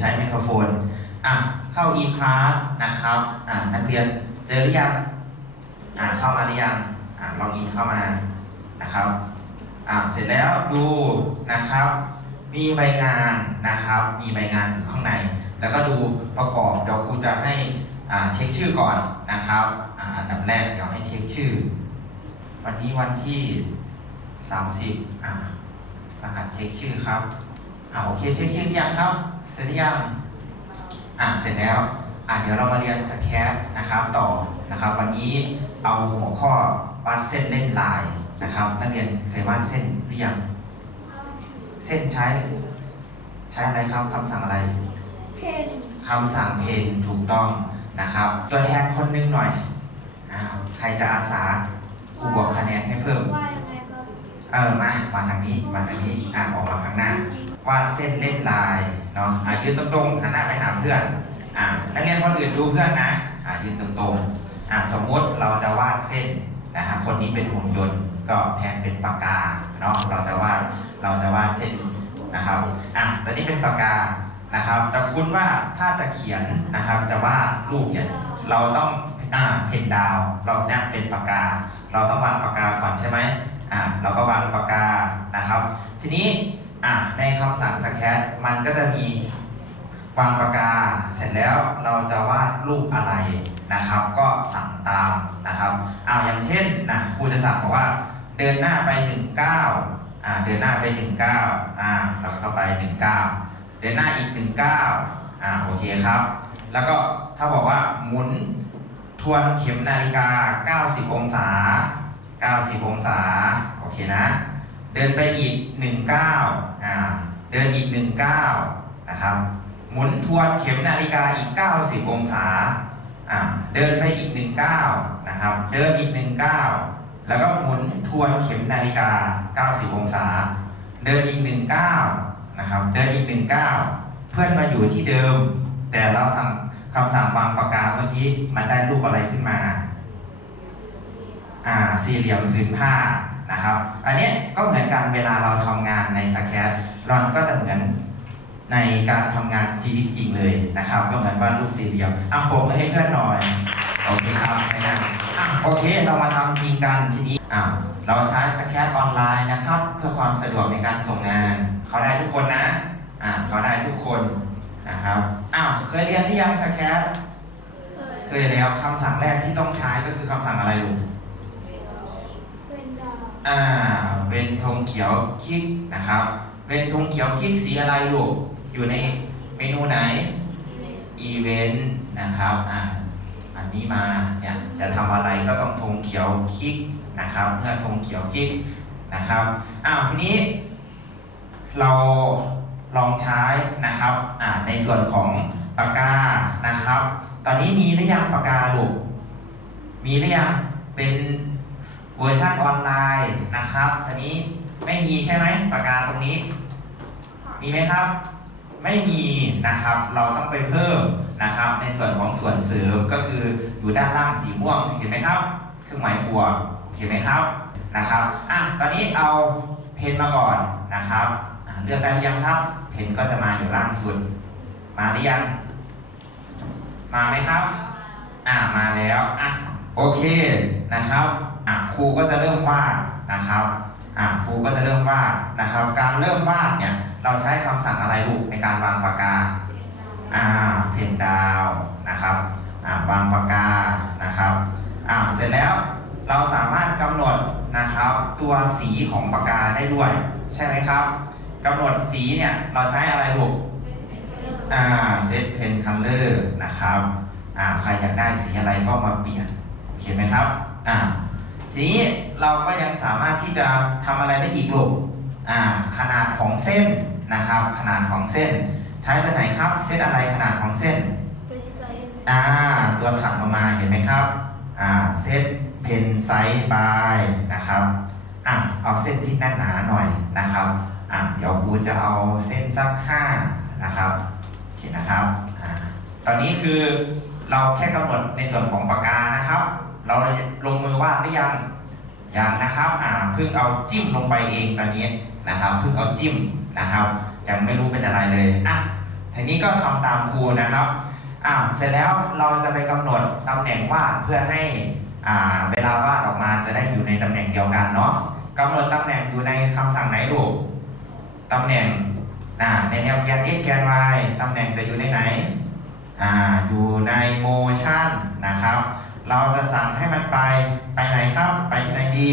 ใช้ไมโครโฟนอะเข้า e-class นะครับอะนักเรียนเจอหรือยังอะเข้ามาหรือยังอะลองอินเข้ามานะครับอะเสร็จแล้วดูนะครับ มีใบงานนะครับ มีใบงานอยู่ข้างใน แล้วก็ดูประกอบเดี๋ยวครูจะให้อ่าเช็คชื่อก่อนนะครับอ่าอันดับแรกเดี๋ยวให้เช็คชื่อ วันนี้วันที่ 30อ่ารหัสเช็คชื่อครับอ่าโอเคเช็คชื่อหรือยังครับ เสร็จหรือยังอ่าเสร็จแล้วอ่าเดี๋ยวเรามาเรียนสแครนะครับต่อนะครับ วันนี้เอาหัวข้อวาดเส้นเล่นลายนะครับ นักเรียนเคยวาดเส้นหรือยังเส้นใช้ ใช้อะไรครับคำสั่งอะไรเพนคำสั่งเพนถูกต้องนะครับ ตัวแทนคนหนึงหน่อยอ้าวใครจะอาสาครูบวกคะแนนให้เพิ่ม ว่ายังไงก็ เออมามาทางนี้มาทางนี้อ่าออกมาข้างหน้า วาดเส้นเล่นลาย เนาะอ่ายืนตรงๆหันหน้าไปหาเพื่อนอ่านักเรียนคนอื่นดูเพื่อนนะอ่ายืนตรงๆอ่าสมมติเราจะวาดเส้นนะฮะคนนี้เป็นหุ่นยนต์ก็แทนเป็นปากกาเนาะเราจะวาดเราจะวาดเส้นนะครับอะตอนนี้เป็นปากกานะครับจะคุ้นว่าถ้าจะเขียนนะครับจะวาดรูปเนี่ยเราต้องอ่าเพนดาว เราเนี่ยเป็นปากกา เราต้องวางปากกาก่อนใช่ไหมอ่าเราก็วางปากกานะครับ ทีนี้ อ่าในคำสั่งสแคตมันก็จะมีวางปากกา เสร็จแล้วเราจะวาดรูปอะไรนะครับ ก็สั่งตามนะครับอ้าอย่างเช่นนะครูจะสั่งบอกว่า เดินหน้าไปหนึ่งเก้าอ่าเดินหน้าไปหนึ่งเก้าอ่าเราก็ไปหนึ่งเก้าเดินหน้าอีกหนึ่งเก้าอ่าโอเคครับ แล้วก็ถ้าบอกว่าหมุนทวนเข็มนาฬิกา 90 องศา 90 องศา โอเคนะ เดินไปอีก19อ่าเดินอีก19นะครับหมุนทวนเข็มนาฬิกาอีก 90 องศาอ่าเดินไปอีก 19นะครับเดินอีก 19 แล้วก็หมุนทวนเข็มนาฬิกา 90 องศา เดินอีก 19นะครับเดินอีก 19 เพื่อนมาอยู่ที่เดิม แต่เราสั่งคำสั่งวางปากกาเมื่อกี้มันได้รูปอะไรขึ้นมาอ่าสี่เหลี่ยมผืนผ้า นะครับ อันนี้ก็เหมือนกันเวลาเราทำงานในสแคตรอนก็จะเหมือนในการทำงานชีวิตจริงเลยนะครับ ก็เหมือนวาดรูปสี่เหลี่ยมอะปรบมือให้เพื่อนหน่อยโอเคครับไม่ได้อะโอเคเรามาทำจริงกันทีนี้อะเราใช้สแคตออนไลน์นะครับ เพื่อความสะดวกในการส่งงานเขาได้ทุกคนนะอ่าเขาได้ทุกคนนะครับอ้าวเคยเรียนหรือยังสแคตเคยเคยแล้วคำสั่งแรกที่ต้องใช้ก็คือคำสั่งอะไรลูกเป็นดาว อ่าเว้นธงเขียวคลิกนะครับเว้นธงเขียวคลิกสีอะไรลูกอยู่ในเมนูไหนอีเวนต์นะครับอ่าอันนี้มาเนี่ยจะทำอะไรก็ต้องธงเขียวคลิกนะครับเมื่อธงเขียวคลิกนะครับอ้าวทีนี้ เราลองใช้นะครับอ่าในส่วนของปากกานะครับ ตอนนี้มีหรือยังปากกาลูกมีหรือยังเป็น เวอร์ชันออนไลน์นะครับทีนี้ไม่มีใช่ไหมปากกาตรงนี้ มีไหมครับ ไม่มีนะครับ เราต้องไปเพิ่มนะครับ ในส่วนของส่วนเสริมก็คืออยู่ด้านล่างสีม่วงเห็นไหมครับ เครื่องหมายบวกเห็นไหมครับนะครับอะตอนนี้เอาเพนมาก่อนนะครับอะเลือกได้หรือยังครับ เพนก็จะมาอยู่ล่างสุด มาหรือยัง มาไหมครับ อ่ามาแล้วอะโอเคนะครับอะ ครูก็จะเริ่มวาดนะครับครูก็จะเริ่มวาดนะครับ การเริ่มวาดเนี่ยเราใช้คำสั่งอะไรลูกในการวางปากกาอ่าเพนดาวนะครับวางปากกานะครับอ่าเสร็จแล้วเราสามารถกำหนดนะครับ ตัวสีของปากกาได้ด้วย ใช่ไหมครับกำหนดสีเนี่ยเราใช้อะไรลูกอ่าเซตเพนคัลเลอร์นะครับอ่าใครอยากได้สีอะไรก็มาเปลี่ยนโอเคไหมครับอ่า ทีนี้เราก็ยังสามารถที่จะทำอะไรได้อีกลูกอ่าขนาดของเส้นนะครับ ขนาดของเส้น ใช้ตัวไหนครับ เส้นอะไรขนาดของเส้นเฟสไซส์อ่าตัวถัดลงมาเห็นไหมครับอ่าเซตเพนไซส์บายนะครับอะเอาเส้นที่แน่นหนาหน่อยนะครับอะเดี๋ยวครูจะเอาเส้นสักห้านะครับโอเคนะครับอ่าตอนนี้คือเราแค่กำหนดในส่วนของปากกานะครับ เราลงมือวาดหรือยังยังนะครับอ่าเพิ่งเอาจิ้มลงไปเองตอนนี้นะครับเพิ่งเอาจิ้มนะครับยังไม่รู้เป็นอะไรเลยอะทีนี้ก็ทำตามครูนะครับอ่าเสร็จแล้วเราจะไปกำหนดตำแหน่งวาดเพื่อให้อ่าเวลาวาดออกมาจะได้อยู่ในตำแหน่งเดียวกันเนาะกำหนดตำแหน่งอยู่ในคำสั่งไหนลูกตำแหน่งอ่าในแนวแกน x แกน y ตำแหน่งจะอยู่ในไหน อ่า อยู่ใน motion นะครับ เราจะสั่งให้มันไปไปไหนครับ ไปที่ไหนดี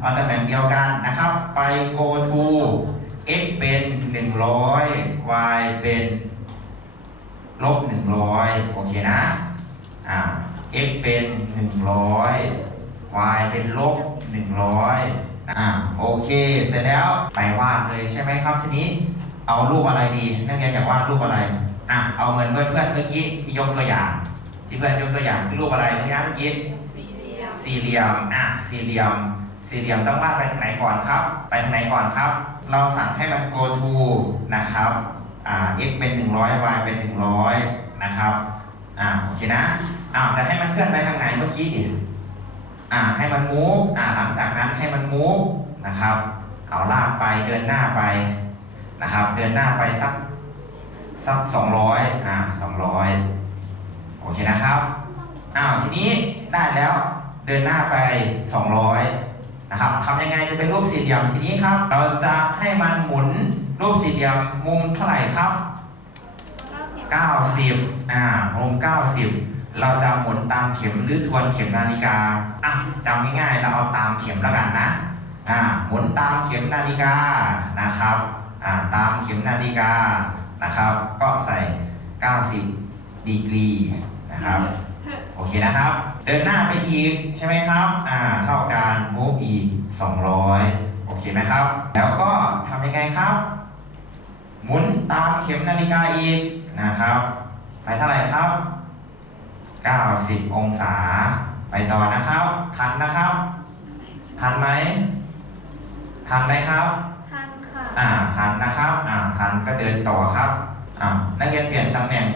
เอาตำแหน่งเดียวกันนะครับ ไป go to x เป็น 100 y เป็นลบ100 โอเคนะอ่า x เป็น 100 y เป็นลบ100อ่าโอเค เสร็จแล้วไปวาดเลยใช่ไหมครับทีนี้เอารูปอะไรดี นักเรียนอยากวาดรูปอะไรอะเอาเหมือนเพื่อนเพื่อนเมื่อกี้ที่ยกตัวอย่าง ที่เพื่อนยกตัวอย่างคือรูปอะไรเมื่อกี้เมื่อกี้สี่เหลี่ยมอะสี่เหลี่ยม สี่เหลี่ยมต้องวาดไปทางไหนก่อนครับ ไปทางไหนก่อนครับ เราสั่งให้มัน go to นะครับอ่า x เป็น 100 y เป็น 100 นะครับอ่าโอเคนะอ่าจะให้มันเคลื่อนไปทางไหนเมื่อกี้อ่าให้มัน move อ่าหลังจากนั้นให้มัน move นะครับเอาลากไปเดินหน้าไปนะครับ เดินหน้าไปสักสัก 200อ่า200 โอเคนะครับอ้าวทีนี้ได้แล้วเดินหน้าไป 200 นะครับทำยังไงจะเป็นรูปสี่เหลี่ยมทีนี้ครับ เราจะให้มันหมุนรูปสี่เหลี่ยมมุมเท่าไหร่ครับ 90อ่ามุม90 เราจะหมุนตามเข็มหรือทวนเข็มนาฬิกาอะจำง่ายๆเราเอาตามเข็มแล้วกันนะอ่าหมุนตามเข็มนาฬิกานะครับอ่าตามเข็มนาฬิกานะครับ ก็ใส่ 90 ดีกรี นะครับ โอเคนะครับ เดินหน้าไปอีกใช่ไหมครับ อ่า เท่ากัน move อีก 200 โอเคไหมครับ แล้วก็ทำยังไงครับ หมุนตามเข็มนาฬิกาอีกนะครับ ไปเท่าไหร่ครับ 90 องศา ไปต่อนะครับ ทันนะครับ ทันไหม ทันไหมครับทันค่ะ อ่า ทันนะครับ อ่า ทันก็เดินต่อครับ อ่า นักเรียนเปลี่ยนตำแหน่ง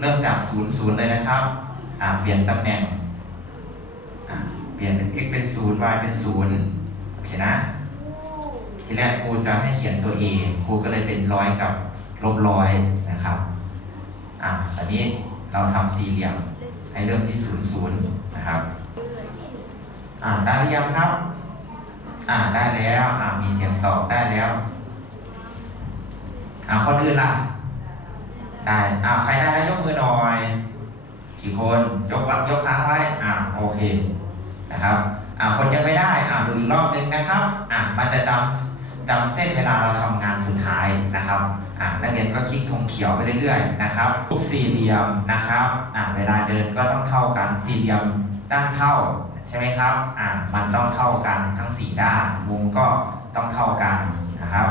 เริ่มจากศูนย์ศูนย์เลยนะครับอ่าเปลี่ยนตำแหน่งอ่าเปลี่ยนเป็น x เป็นศูนย์ y เป็นศูนย์โอเคนะ ทีแรกครูจะให้เขียนตัว a ครูก็เลยเป็นร้อยกับลบร้อยนะครับอ่าตอนนี้เราทำสี่เหลี่ยมให้เริ่มที่ศูนย์ศูนย์นะครับอ่าได้หรือยังครับอ่าได้แล้วอ่ามีเสียงตอบได้แล้วอ่าคนอื่นล่ะ ได้อ่าใครได้แล้วยกมือหน่อย กี่คนยกยกค้างไว้อ่าโอเคนะครับอ่าคนยังไม่ได้อ่าดูอีกรอบหนึ่งนะครับอ่ามันจะจำจำเส้นเวลาเราทำงานสุดท้ายนะครับอ่านักเรียนก็คลิกธงเขียวไปเรื่อยๆนะครับรูปสี่เหลี่ยมนะครับอ่าเวลาเดินก็ต้องเท่ากันสี่เหลี่ยมด้านเท่าใช่ไหมครับอ่ามันต้องเท่ากันทั้งสี่ด้านมุมก็ต้องเท่ากันนะครับ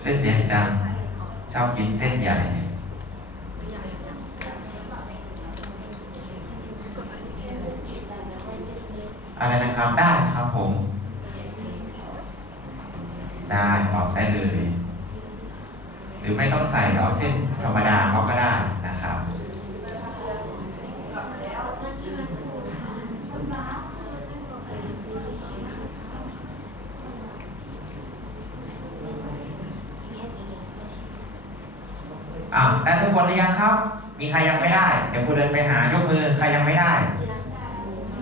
เส้นใหญ่จัง ชอบกินเส้นใหญ่ อะไรนะครับ ได้ครับผม ได้ตอบได้เลย หรือไม่ต้องใส่เอาเส้นธรรมดาเขาก็ได้นะครับ อ่าได้ทุกคนหรือ ยังครับ มีใครยังไม่ได้ เดี๋ยวครูเดินไปหายกมือใครยังไม่ได้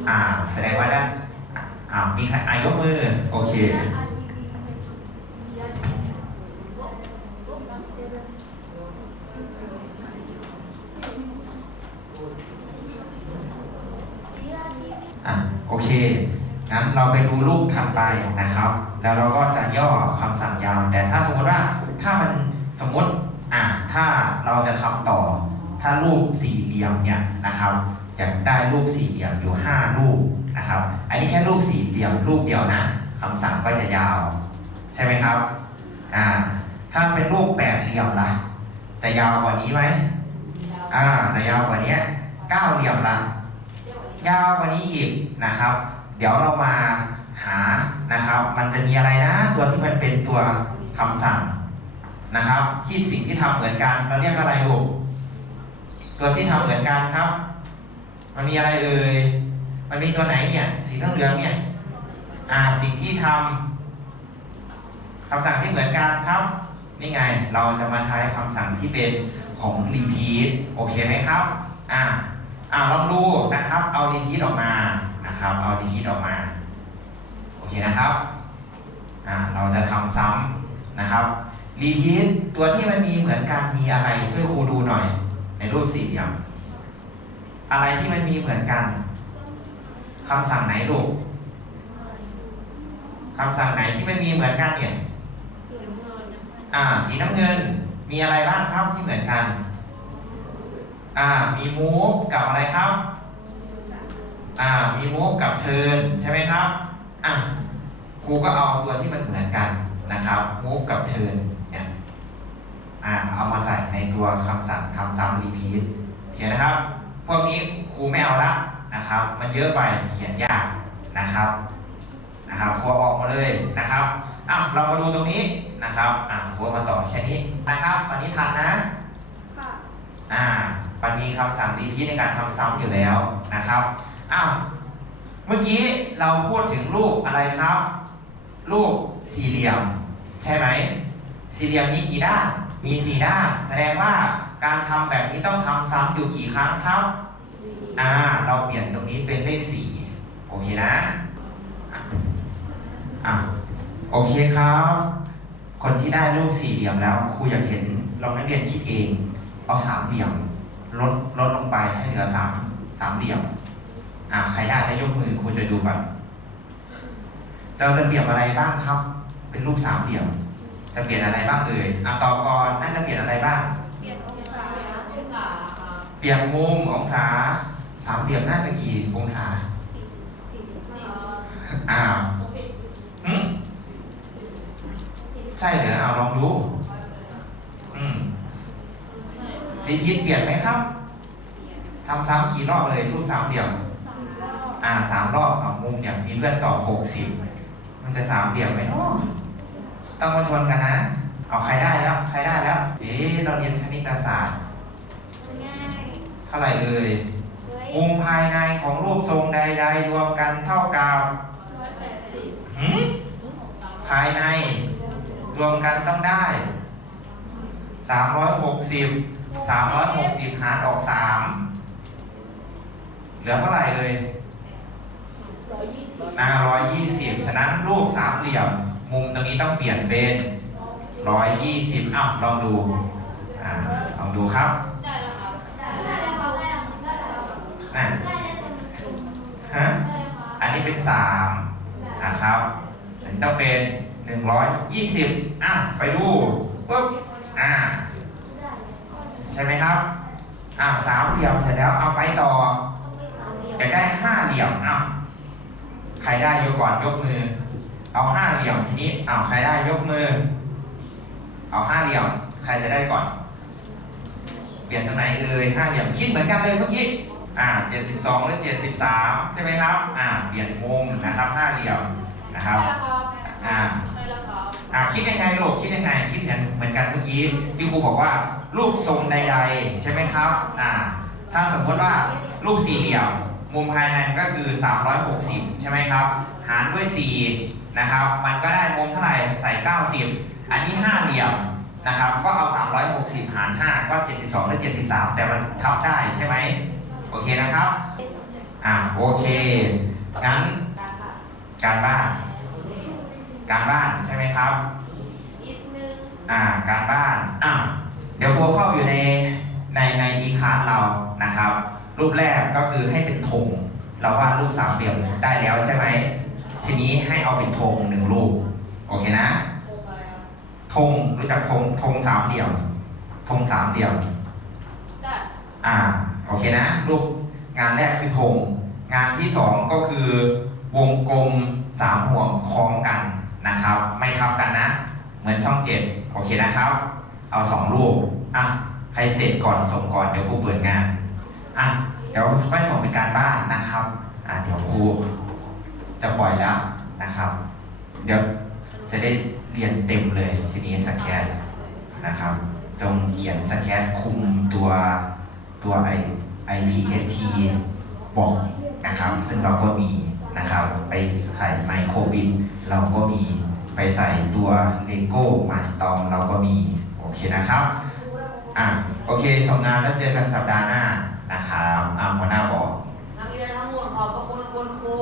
อ่า แสดงว่าได้อะอ่ามีใครอ่ายกมือ โอเค อะโอเค งั้นเราไปดูรูปถัดไปนะครับ แล้วเราก็จะย่อคำสั่งยาว แต่ถ้าสมมติว่าถ้ามันสมมติ อะถ้าเราจะทำต่อ ถ้ารูปสี่เหลี่ยมเนี่ยนะครับจะได้รูปสี่เหลี่ยมอยู่ห้ารูปนะครับ อันนี้แค่รูปสี่เหลี่ยมรูปเดียวนะคำสั่งก็จะยาว ใช่ไหมครับอ่าถ้าเป็นรูปแปดเหลี่ยมล่ะ จะยาวกว่านี้ไหมอ่าจะยาวกว่านี้เก้าเหลี่ยมล่ะ ยาวกว่านี้อีกนะครับ เดี๋ยวเรามาหานะครับ มันจะมีอะไรนะ ตัวที่มันเป็นตัวคำสั่ง นะครับ ที่สิ่งที่ทำเหมือนกันเราเรียกอะไรลูกตัวที่ทำเหมือนกันครับ มันมีอะไรเอ่ยมันมีตัวไหนเนี่ย สีเหลืองเนี่ยอ่าสิ่งที่ทำคำสั่งที่เหมือนกันครับ นี่ไง เราจะมาใช้คำสั่งที่เป็นของ repeat โอเคไหมครับ อ่าอ่าลองดูนะครับ เอา repeat ออกมานะครับ เอา repeat ออกมา โอเคนะครับ อ่า เราจะทำซ้ำนะครับ repeat ตัวที่มันมีเหมือนกันมีอะไร ช่วยครูดูหน่อย ในรูปสี่เหลี่ยมอะไรที่มันมีเหมือนกันคำสั่งไหนลูกคำสั่งไหนที่มันมีเหมือนกันเนี่ยอ่า สีน้ำเงิน มีอะไรบ้างครับที่เหมือนกัน อ่า มี move กับอะไรครับ อ่า มี move กับ turn ใช่ไหมครับ อะครูก็เอาตัวที่มันเหมือนกันนะครับ move กับ turn เนี่ย อ่าเอามาใส่ในตัวคำสั่งทำซ้ำ repeat เขียนนะครับ พวกนี้ครูไม่เอาละนะครับ มันเยอะไปเขียนยากนะครับนะครับครูเอาออกมาเลยนะครับอะเรามาดูตรงนี้นะครับอะครูเอามาต่อแค่นี้นะครับวันนี้ทันนะค่ะอ่ามันมีคำสั่งรีพีทในการทำซ้ำอยู่แล้วนะครับอ้าวเมื่อกี้เราพูดถึงรูปอะไรครับ รูปสี่เหลี่ยม ใช่ไหม สี่เหลี่ยมมีกี่ด้าน มีสี่ด้านแสดงว่าการทำแบบนี้ต้องทำซ้ำอยู่กี่ครั้งครับ อ่า เราเปลี่ยนตรงนี้เป็นเลขสี่โอเคนะ อะ โอเคครับ คนที่ได้รูปสี่เหลี่ยมแล้วครูอยากเห็นลองนักเรียนคิดเอง เอาสามเหลี่ยมลดลดลงไปให้เหลือสามสามเหลี่ยม อ่าใครได้ได้ยกมือครูจะดูก่อนเราจะเปลี่ยนอะไรบ้างครับ เป็นรูปสามเหลี่ยม จะเปลี่ยนอะไรบ้างเอ่ยอะตอบก่อนน่าจะเปลี่ยนอะไรบ้าง เปลี่ยนองศาเปลี่ยนมุมองศาสามเหลี่ยมน่าจะกี่องศาสี่สิบสี่อ้าวหึใช่เหรอเอาลองดูอืมรีพีทเปลี่ยนไหมครับทำซ้ำกี่รอบเลยรูปสามเหลี่ยม สามรอบอ่าสามรอบเอามุมเนี่ยมีเพื่อนตอบหกสิบมันจะสามเหลี่ยมไหมเนาะ ต้องมาชนกันนะ เอาใครได้แล้ว ใครได้แล้ว เอ๊ะเราเรียนคณิตศาสตร์ ง่ายเท่าไหร่เอ่ยเฮ้ยมุมภายในของรูปทรงใดๆรวมกันเท่ากับร้อยแปดสิบหืมภายใน รวมกันต้องได้สามร้อยหกสิบสามร้อยหกสิบหารออกสามเหลือเท่าไหร่เอ่ยร้อยยี่สิบอ่าร้อยยี่สิบฉะนั้นรูปสามเหลี่ยม มุมตรงนี้ต้องเปลี่ยนเป็นร้อยยี่สิบอ้าวลองดูอ่าลองดูครับได้แล้วครับได้แล้วครับได้แล้วได้แล้วนะได้แล้วตรงฮะได้แล้วครับอันนี้เป็นสามนะครับอันนี้ต้องเป็นหนึ่งร้อยยี่สิบอะไปดูปุ๊บอ่าได้ใช่ไหมครับอ่าสามเหลี่ยมเสร็จแล้วเอาไปต่อต้องไปสามเหลี่ยมจะได้ห้าเหลี่ยมอ้าวใครได้ยกก่อนยกมือ เอาห้าเหลี่ยมทีนี้อ้าวใครได้ยกมือ เอาห้าเหลี่ยมใครจะได้ก่อน เปลี่ยนตรงไหนเอ่ยห้าเหลี่ยมคิดเหมือนกันเลยเมื่อกี้อ่าเจ็ดสิบสองหรือเจ็ดสิบสามใช่ไหมครับอ่าเปลี่ยนมุมนะครับห้าเหลี่ยมนะครับอ่าได้แล้วครับอ่าคิดยังไงลูกคิดยังไงคิดอย่างเหมือนกันเมื่อกี้ที่ครูบอกว่ารูปทรงใด ๆ ใช่ไหมครับอ่าถ้าสมมติว่ารูปสี่เหลี่ยมมุมภายในมันก็คือ 360 ใช่ไหมครับ หารด้วย 4 นะครับ มันก็ได้มุมเท่าไหร่ใส่ 90 อันนี้ 5 เหลี่ยมนะครับ ก็เอา 360 หาร 5 ก็ 72หรือ73 แต่มันทำได้ใช่ไหมโอเคนะครับ อ่าโอเค งั้น การบ้าน การบ้านใช่ไหมครับอีกนึงอ่า การบ้าน อ่าเดี๋ยวโบเข้าอยู่ในในในอีคาร์เรานะครับ รูปแรกก็คือให้เป็นธงเราวาดรูปสามเหลี่ยมได้แล้วใช่ไหม ทีนี้ให้เอาเป็นธงหนึ่งรูปโอเคนะธงรู้จักธงธงสามเหลี่ยมธงสามเหลี่ยมได้อ่าโอเคนะรูปงานแรกคือธงงานที่สองก็คือวงกลมสามห่วงคล้องกันนะครับ ไม่ทับกันนะ เหมือนช่องเจ็ดโอเคนะครับ เอาสองรูปอะใครเสร็จก่อนส่งก่อนเดี๋ยวครูเปิดงานอะเดี๋ยวค่อยส่งเป็นการบ้านนะครับอะเดี๋ยวครู จะปล่อยแล้วนะครับ เดี๋ยวจะได้เรียนเต็มเลยทีนี้สแกนนะครับ จงเขียนสแกนคุมตัวตัวไอพีเ IPST บอกนะครับ ซึ่งเราก็มีนะครับ ไปใส่ไมโครบินเราก็มีไปใส่ตัวเลโก้มาสตอมเราก็มี โอเคนะครับ อะ โอเคส่งงานแล้วเจอกันสัปดาห์หน้านะครับอะหัวหน้าบอกนักเรียนทั้งหมดขอบพระคุณคุณครู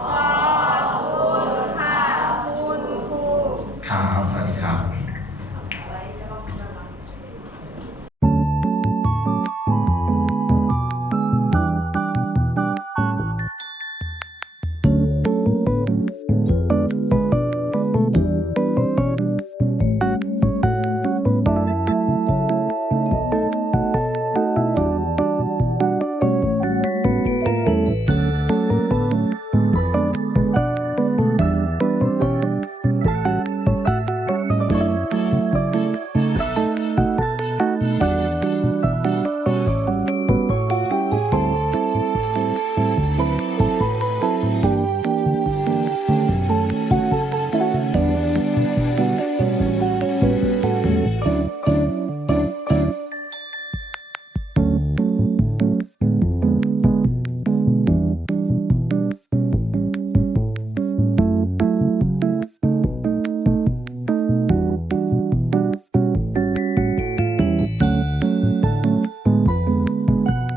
ขอบคุณค่ะคุณครูครับสวัสดีครับ